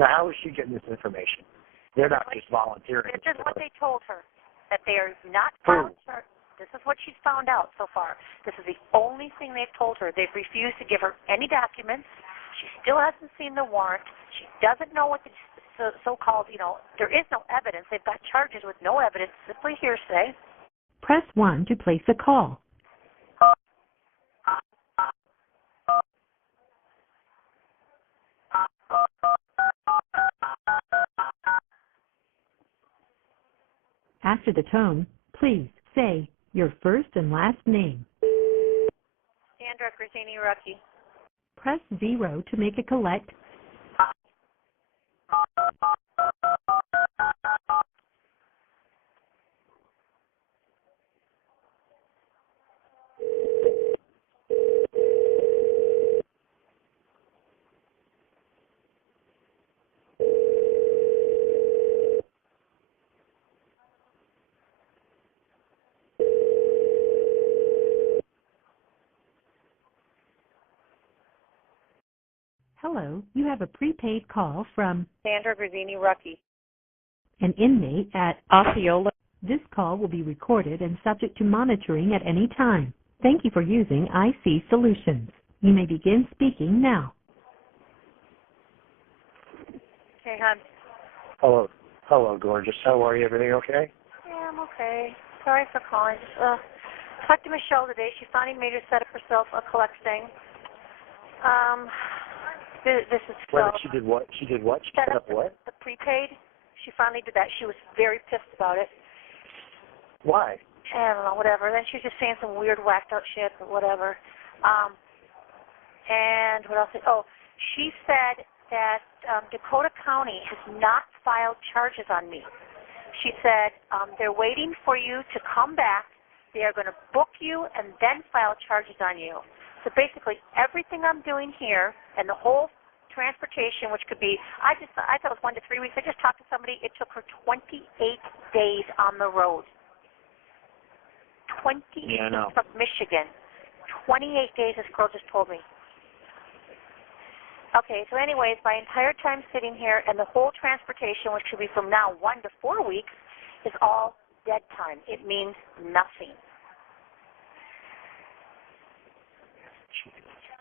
Now, how is she getting this information? They're not just volunteering. This is what they told her, that they are not filed charges. This is what she's found out so far. This is the only thing they've told her. They've refused to give her any documents. She still hasn't seen the warrant. She doesn't know what the so-called, there is no evidence. They've got charges with no evidence, simply hearsay. Press 1 to place a call. After the tone, please say your first and last name. Sandra Grazzini-Rucki. Press 0 to make a collect. Hello, you have a prepaid call from Sandra Grazzini-Rucki. an inmate at Osceola. This call will be recorded and subject to monitoring at any time. Thank you for using IC Solutions. You may begin speaking now. Hey, hon. Hello, gorgeous. How are you? Everything okay? Yeah, I'm okay. Sorry for calling. Talked to Michelle today. She finally made her set up herself a collect thing. This is Wait, she did what? She did what? She set up what? The prepaid. She finally did that. She was very pissed about it. Why? I don't know, whatever. Then she was just saying some weird, whacked out shit, but whatever. And what else? Oh, she said that Dakota County has not filed charges on me. She said they're waiting for you to come back. They are going to book you and then file charges on you. So basically, everything I'm doing here and the whole transportation, which could be, I thought it was 1 to 3 weeks. I just talked to somebody. It took her 28 days on the road. 28 from Michigan. 28 days, this girl just told me. Okay, so anyways, my entire time sitting here and the whole transportation, which should be from now 1 to 4 weeks, is all dead time. It means nothing.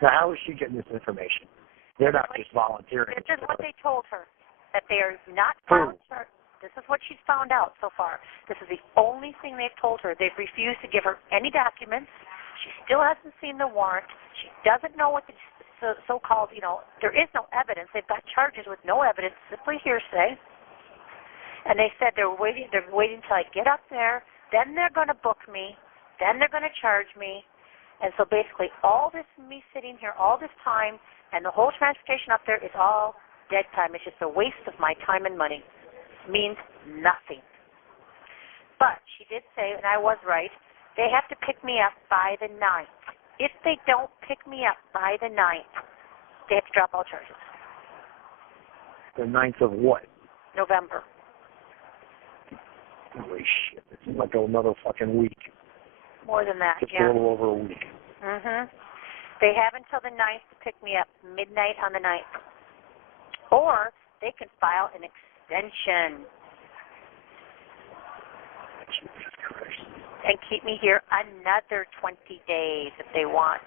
Now, how is she getting this information? They're not just volunteering. This is what they told her, that they are not filed charges. This is what she's found out so far. This is the only thing they've told her. They've refused to give her any documents. She still hasn't seen the warrant. She doesn't know what the so-called, there is no evidence. They've got charges with no evidence, simply hearsay. And they said they're waiting till I get up there, then they're going to book me, then they're going to charge me. And so basically all this, me sitting here all this time, and the whole transportation up there is all dead time. It's just a waste of my time and money. It means nothing. But she did say, and I was right, they have to pick me up by the 9th. If they don't pick me up by the 9th, they have to drop all charges. The 9th of what? November. Holy shit. It's like another fucking week. More than that, Just yeah. a little over a week. They have until the 9th to pick me up, midnight on the 9th. Or they can file an extension. Jesus Christ. And keep me here another 20 days if they want.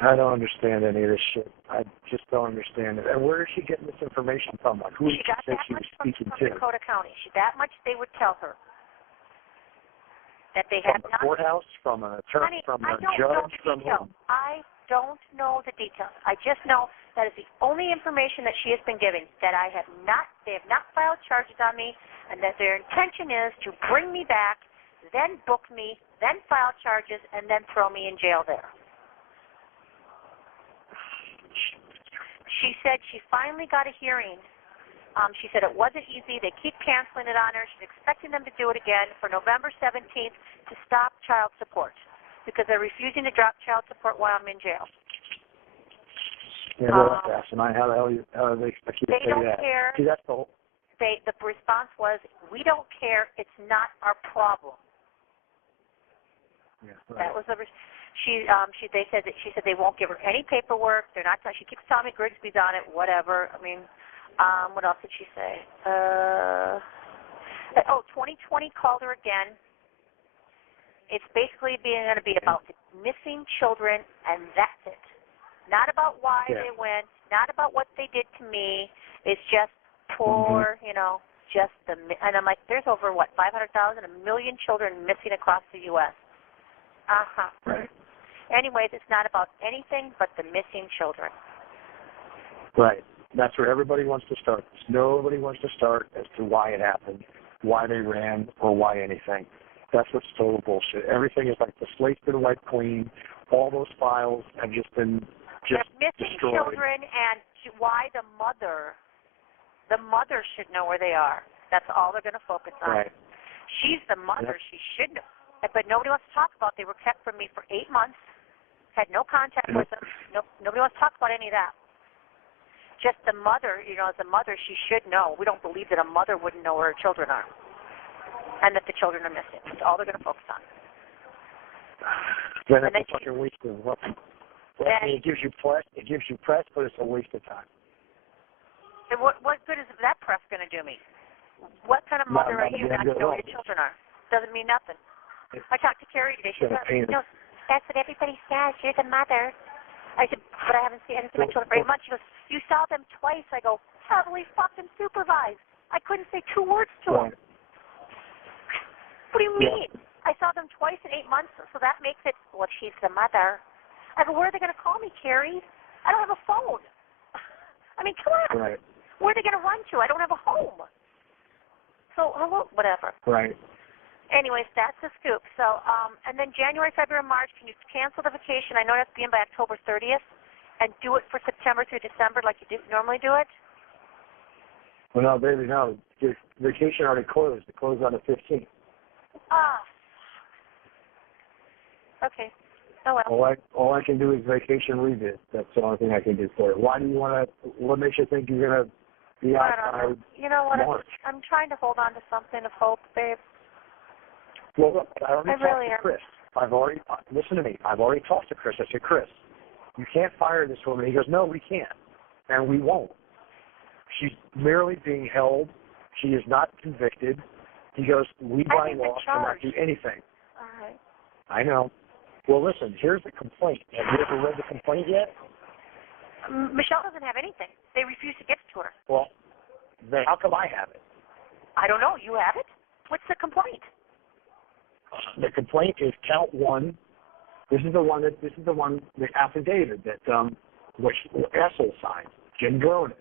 I don't understand any of this shit. I just don't understand it. And where is she getting this information from? Like, who did she say she was speaking from to? Dakota County. That much they would tell her. That they have from a courthouse, from an attorney, from a judge, from whom? I don't know the details. I just know that is the only information that she has been given, that they have not filed charges on me, and that their intention is to bring me back, then book me, then file charges, and then throw me in jail there. She said she finally got a hearing. She said it wasn't easy. They keep canceling it on her. She's expecting them to do it again for November 17th to stop child support because they're refusing to drop child support while I'm in jail. Yeah, that's asinine. How do they expect you to say that? They don't care. See, that's the whole... The response was, we don't care. It's not our problem. Yeah, right. That was the They said that she said they won't give her any paperwork. They're not. She keeps telling me Grigsby's on it. Whatever. I mean, what else did she say? 2020 called her again. It's basically going to be about the missing children, and that's it. Not about why they went. Not about what they did to me. It's just poor, just the. And I'm like, there's over 500,000, 1 million children missing across the U.S. Right. Anyways, it's not about anything but the missing children. Right. That's where everybody wants to start. Nobody wants to start as to why it happened, why they ran, or why anything. That's what's total bullshit. Everything is like the slate's been wiped clean. All those files have just been the missing destroyed. Children and why the mother should know where they are. That's all they're going to focus on. Right. She's the mother. Yep. She should know. But nobody wants to talk about. They were kept from me for 8 months. Had no contact with them. Nobody wants to talk about any of that. Just the mother, as a mother, she should know. We don't believe that a mother wouldn't know where her children are, and that the children are missing. That's all they're going to focus on. Then it's a fucking waste of time. It gives you press. It gives you press, but it's a waste of time. And what good is that press going to do me? What kind of mother are you not to know where your children are? Doesn't mean nothing. I talked to Carrie today. She said, that's what everybody says. You're the mother. I said, but I haven't seen my children very much. She goes, you saw them twice. I go, heavily fucking supervised. I couldn't say 2 words to them. What do you mean? Yeah. I saw them twice in 8 months, so that makes it, she's the mother. I go, where are they going to call me, Carrie? I don't have a phone. I mean, come on. Right. Where are they going to run to? I don't have a home. So, whatever. Right. Anyways, that's the scoop. So, and then January, February, March, can you cancel the vacation? I know it has to be in by October 30th, and do it for September through December like you normally do it? Well, no, baby, no. Your vacation already closed. It closed on the 15th. Okay. Oh, well. All I can do is vacation revisit. That's the only thing I can do for you. Why do you want to, what makes you think you're going to be outside? You know what? March? I'm trying to hold on to something of hope, babe. Well, look, I already talked to Chris. Am. Listen to me. I've already talked to Chris. I said, Chris, you can't fire this woman. He goes, no, we can't, and we won't. She's merely being held. She is not convicted. He goes, we by law cannot do anything. All right. I know. Well, listen, here's the complaint. Have you ever read the complaint yet? Michelle doesn't have anything. They refuse to give it to her. Well, then how come I have it? I don't know. You have it? What's the complaint? The complaint is count 1. This is the affidavit that Osceola signed. Jim Gronin.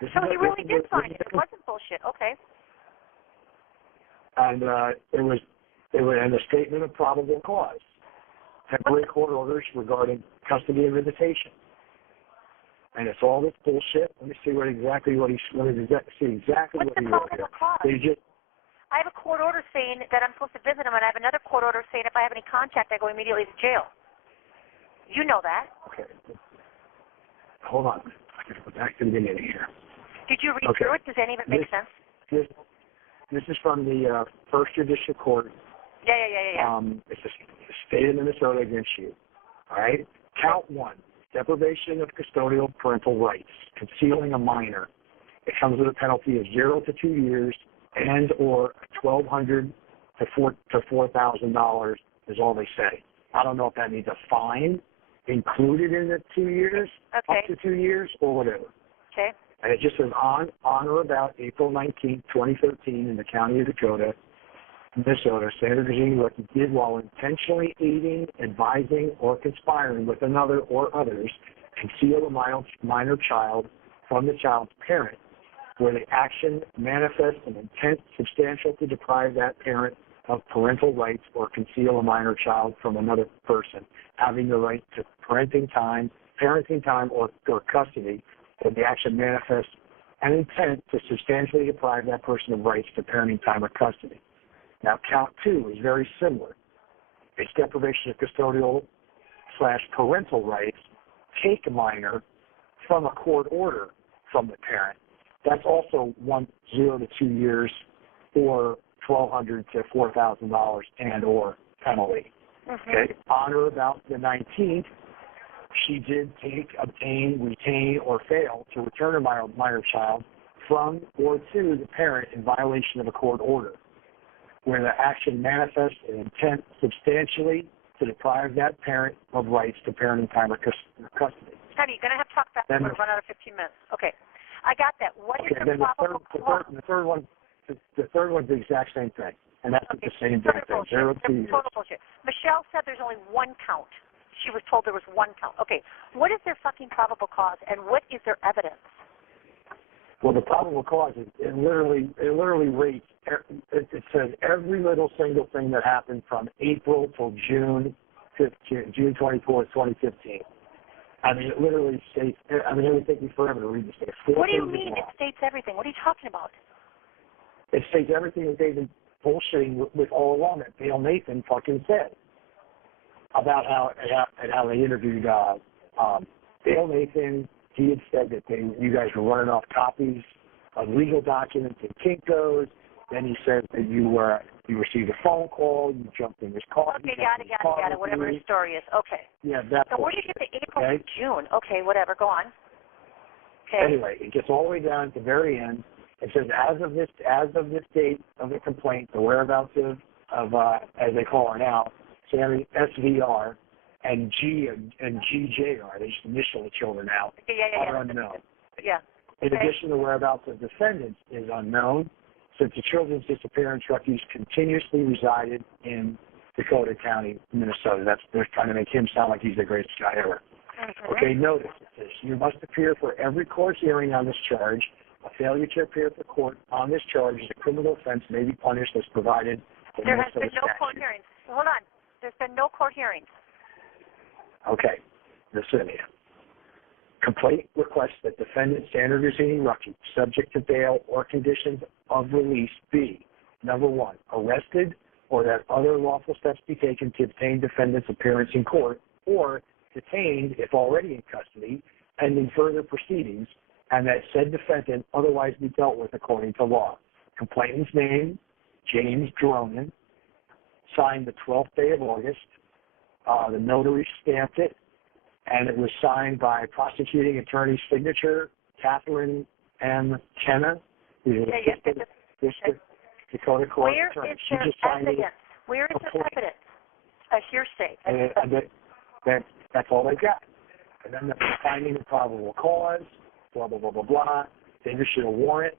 So he really did sign it. It wasn't bullshit. Okay. And it was in a statement of probable cause. Temporary court orders regarding custody and visitation. And it's all this bullshit. Let me see exactly what he wrote here. I have a court order saying that I'm supposed to visit him, and I have another court order saying if I have any contact, I go immediately to jail. You know that. Okay. Hold on. I got to go back to the beginning here. Did you read through it? Does any of it make sense? This is from the First Judicial Court. Yeah. It's the state of Minnesota against you. All right? Count 1, deprivation of custodial parental rights, concealing a minor. It comes with a penalty of 0 to 2 years and or $1,200 to $4,000 is all they say. I don't know if that means a fine included in the 2 years, up to 2 years, or whatever. Okay. And it just says on or about April 19, 2013, in the county of Dakota, Minnesota, Sandra Grazzini-Rucki did, while intentionally aiding, advising, or conspiring with another or others, conceal a minor child from the child's parent, where the action manifests an intent substantial to deprive that parent of parental rights or conceal a minor child from another person having the right to parenting time or custody, and the action manifests an intent to substantially deprive that person of rights to parenting time or custody. Now, count 2 is very similar. It's deprivation of custodial/parental rights, take a minor from a court order from the parent. That's also 0 to 2 years or $1,200 to $4,000 and or penalty. Okay, on or about the 19th, she did obtain, retain, or fail to return a minor child from or to the parent in violation of a court order, where the action manifests an intent substantially to deprive that parent of rights to parenting time or custody. Honey, you're going to have to talk fast. We're going to run out of 15 minutes. Okay. I got that. What is the probable cause? The third one's the exact same thing, and that's the same thing. Total bullshit. Michelle said there's only one count. She was told there was one count. Okay. What is their fucking probable cause, and what is their evidence? Well, the probable cause is it literally rates. It says every little single thing that happened from April till June 24th, 2015. I mean, it literally states. I mean, it would take me forever to read this thing. What do you mean it states everything? What are you talking about? It states everything that they've been bullshitting with all along that Dale Nathan fucking said about how they interviewed Dale Nathan. He had said that you guys were running off copies of legal documents and Kinko's. Then he said that you received a phone call, you jumped in his car. Okay, got it, whatever his story is. Okay. Yeah, that's so where did you get the April to June? Okay, whatever, go on. Okay. Anyway, it gets all the way down to the very end. It says, as of this date of the complaint, the whereabouts of as they call her now, Sammy SVR and GJR, they just initial the children now, are unknown. Yeah. In addition, the whereabouts of defendants is unknown, since the children's disappearance refuge continuously resided in Dakota County, Minnesota. They're trying to make him sound like he's the greatest guy ever. Mm-hmm. Okay, notice it says, you must appear for every court hearing on this charge. A failure to appear for court on this charge is a criminal offense, may be punished as provided in There has Minnesota been no court hearings. Hold on. There's been no court hearings. Okay, listen here. Complaint requests that defendant Sandra Grazzini-Rucki, subject to bail or conditions of release, be, number one, arrested or that other lawful steps be taken to obtain defendant's appearance in court, or detained, if already in custody, pending further proceedings, and that said defendant otherwise be dealt with according to law. Complainant's name, James Dronin, signed the 12th day of August. The notary stamped it, and it was signed by prosecuting attorney's signature, Catherine M. Kenna, who's an District Dakota Court attorney. She just signed it. Where is the evidence? A hearsay. That's all they got. And then the finding of probable cause, blah, blah, blah, blah, blah. They issued a warrant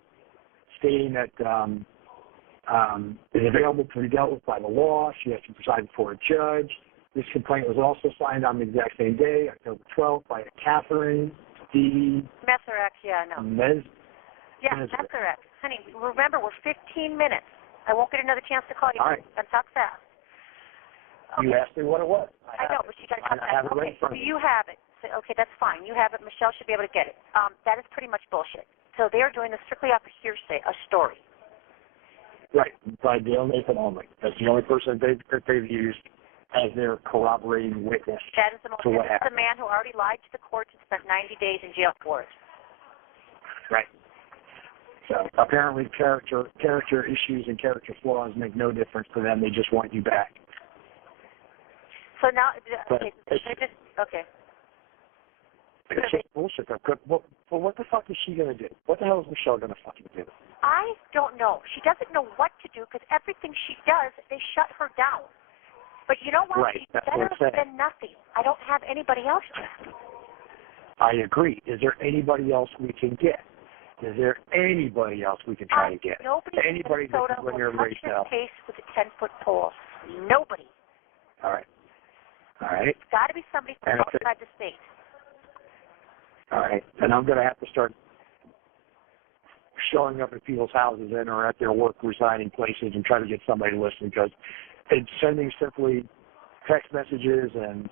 stating that is available to be dealt with by the law. She has to preside before a judge. This complaint was also signed on the exact same day, October 12th, by Catherine D. Messerek, Messerek. Honey, remember, we're 15 minutes. I won't get another chance to call you. All right. And talk fast. Okay. You asked me what it was. I know, but you got to come back. Have it right in front of me. You have it. So, okay, that's fine. You have it. Michelle should be able to get it. That is pretty much bullshit. So they are doing this strictly off of hearsay, a story. Right, by Dale Nathan only. That's the only person they've used as their corroborating witness. That is the most. This is the man who already lied to the court and spent 90 days in jail for it. Right. So apparently, character issues and character flaws make no difference to them. They just want you back. So now, okay. It's just bullshit. Well, what the fuck is she going to do? What the hell is Michelle going to fucking do? I don't know. She doesn't know what to do because everything she does, they shut her down. But you know what? Right, She's that's better what I'm saying. than nothing. I don't have anybody else. I agree. Is there anybody else we can get? Is there anybody else we can try to get? Nobody anybody in Minnesota will touch this case with a 10-foot pole. Nobody. All right. It's got to be somebody from outside the state. All right. And I'm going to have to start showing up at people's houses and or at their work residing places and try to get somebody to listen, because it's sending simply text messages and,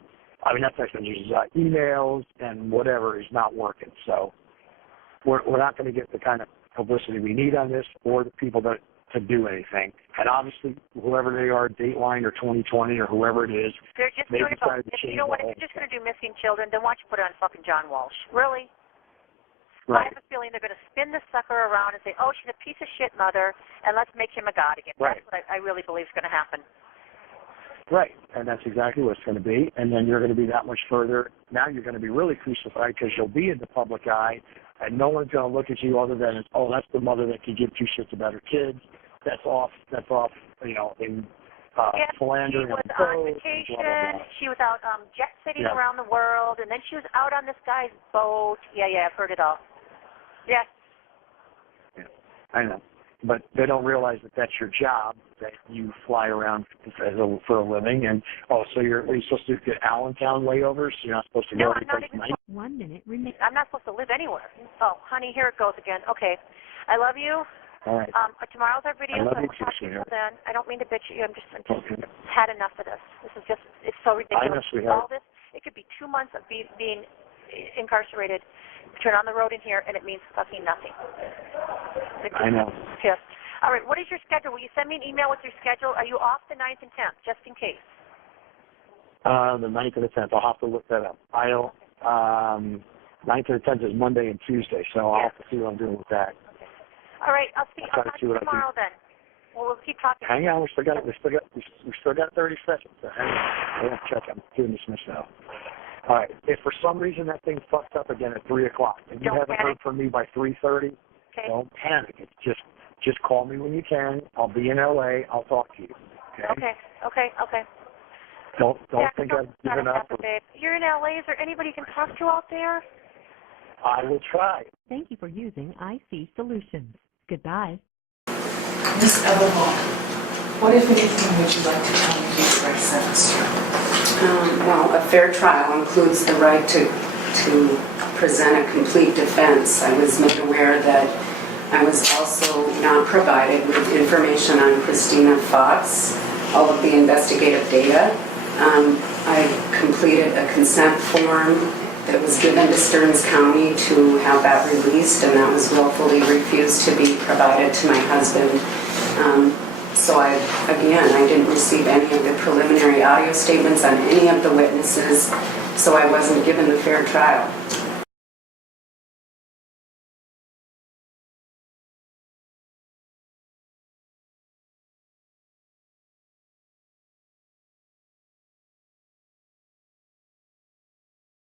not text messages, emails and whatever is not working. So we're not going to get the kind of publicity we need on this or the people to do anything. And obviously, whoever they are, Dateline or 2020 or whoever it is, they're just they doing decided to if change you know what, if you're just going to do missing children, then why don't you put it on fucking John Walsh? Really? Right. I have a feeling they're going to spin this sucker around and say, oh, she's a piece of shit mother, and let's make him a god again. Right. That's what I really believe is going to happen. Right, and that's exactly what it's going to be. And then you're going to be that much further. Now you're going to be really crucified because you'll be in the public eye, and no one's going to look at you other than, oh, that's the mother that can give two shits about her kids. That's off, you know, in philandering. She was on vacation. She was out jet setting around the world, and then she was out on this guy's boat. Yeah, I've heard it all. Yeah. Yeah, I know. But they don't realize that that's your job, that you fly around for a living. And, so are you supposed to get Allentown layovers? You're not supposed to go every place night? 1 minute remaining. I'm not supposed to live anywhere. Oh, honey, here it goes again. Okay. I love you. All right. Tomorrow's our video, so we'll talk to you then. I don't mean to bitch at you. I'm just had enough of this. This is just, it's so ridiculous. I know, all this, it could be 2 months of being incarcerated. Turn on the road in here, and it means fucking nothing. I know. Pissed. All right, what is your schedule? Will you send me an email with your schedule? Are you off the 9th and 10th, just in case? The 9th and the 10th. I'll have to look that up. 9th and the 10th is Monday and Tuesday, so I'll have to see what I'm doing with that. All right, I'll talk to you tomorrow then. Well, we'll keep talking. Hang on, we still got 30 seconds. So hang on. I have to check. I'm doing this myself. All right. If for some reason that thing fucked up again at 3 o'clock and you haven't heard from me by 3:30, don't panic. It's just call me when you can. I'll be in LA. I'll talk to you. Okay. Okay. Don't think I've given up. You're in LA. Is there anybody you can talk to out there? I will try. Thank you for using IC Solutions. Goodbye. Ms. Everhall, what, if anything, would you like to tell me before I sentence you? Well, a fair trial includes the right to present a complete defense. I was made aware that I was also not provided with information on Christina Fox, all of the investigative data. I completed a consent form that was given to Stearns County to have that released, and that was willfully refused to be provided to my husband. So I didn't receive any of the preliminary audio statements on any of the witnesses, so I wasn't given the fair trial.